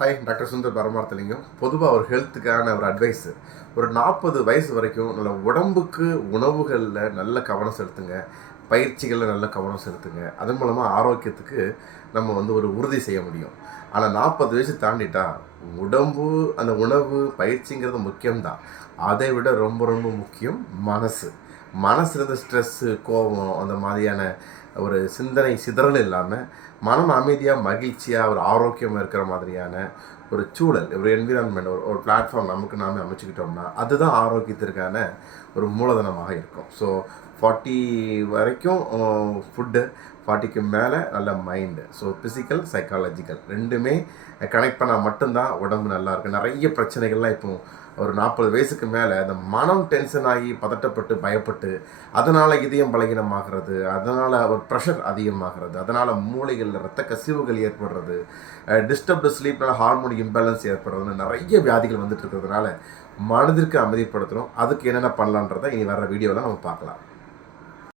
Hi doctor Sundar Paramarthalingam பொதுவாக ஒரு ஹெல்த்துக்கான ஒரு அட்வைஸ் ஒரு நாற்பது வயசு வரைக்கும் நல்ல உடம்புக்கு உணவுகளில் நல்ல கவனம் செலுத்துங்க. பயிற்சிகளில் நல்ல கவனம் செலுத்துங்க. அதன் மூலமாக ஆரோக்கியத்துக்கு நம்ம வந்து ஒரு உறுதி செய்ய முடியும். ஆனால் நாற்பது வயசு தாண்டிட்டா உடம்பு அந்த உணவு பயிற்சிங்கிறது முக்கியம்தான். அதை விட ரொம்ப ரொம்ப முக்கியம் மனசு. மனசுல இருந்த ஸ்ட்ரெஸ்ஸு கோபம் அந்த மாதிரியான ஒரு சிந்தனை சிதறல் இல்லாமல் மனம் அமைதியாக மகிழ்ச்சியாக ஒரு ஆரோக்கியமாக இருக்கிற மாதிரியான ஒரு சூழல் ஒரு என்விரான்மெண்ட் ஒரு ஒரு பிளாட்ஃபார்ம் நமக்கு நாமே அமைச்சுக்கிட்டோம்னா அதுதான் ஆரோக்கியத்திற்கான ஒரு மூலதனமாக இருக்கும். ஸோ ஃபார்ட்டி வரைக்கும் ஃபுட்டு ஃபார்ட்டிக்கு மேலே நல்ல மைண்டு ஸோ ஃபிசிக்கல் சைக்காலஜிக்கல் ரெண்டுமே கனெக்ட் பண்ணால் மட்டும்தான் உடம்பு நல்லாயிருக்கும் நிறைய பிரச்சனைகள்லாம் இப்போ ஒரு நாற்பது வயசுக்கு மேலே அந்த மனம் டென்ஷன் ஆகி பதட்டப்பட்டு பயப்பட்டு அதனால் இதயம் பலகீனமாகிறது அதனால் ஒரு ப்ரெஷர் அதிகமாகிறது. அதனால் மூளைகளில் ரத்த கசிவுகள் ஏற்படுறது டிஸ்டர்ப்டு ஸ்லீப்னால ஹார்மோன் இம்பேலன்ஸ் ஏற்படுறதுன்னு நிறைய வியாதிகள் வந்துட்டு இருக்கிறதுனால மனதிற்கு அமைதிப்படுத்தணும். அதுக்கு என்னென்ன பண்ணலான்றதை இனி வர்ற வீடியோவில் நம்ம பார்க்கலாம்.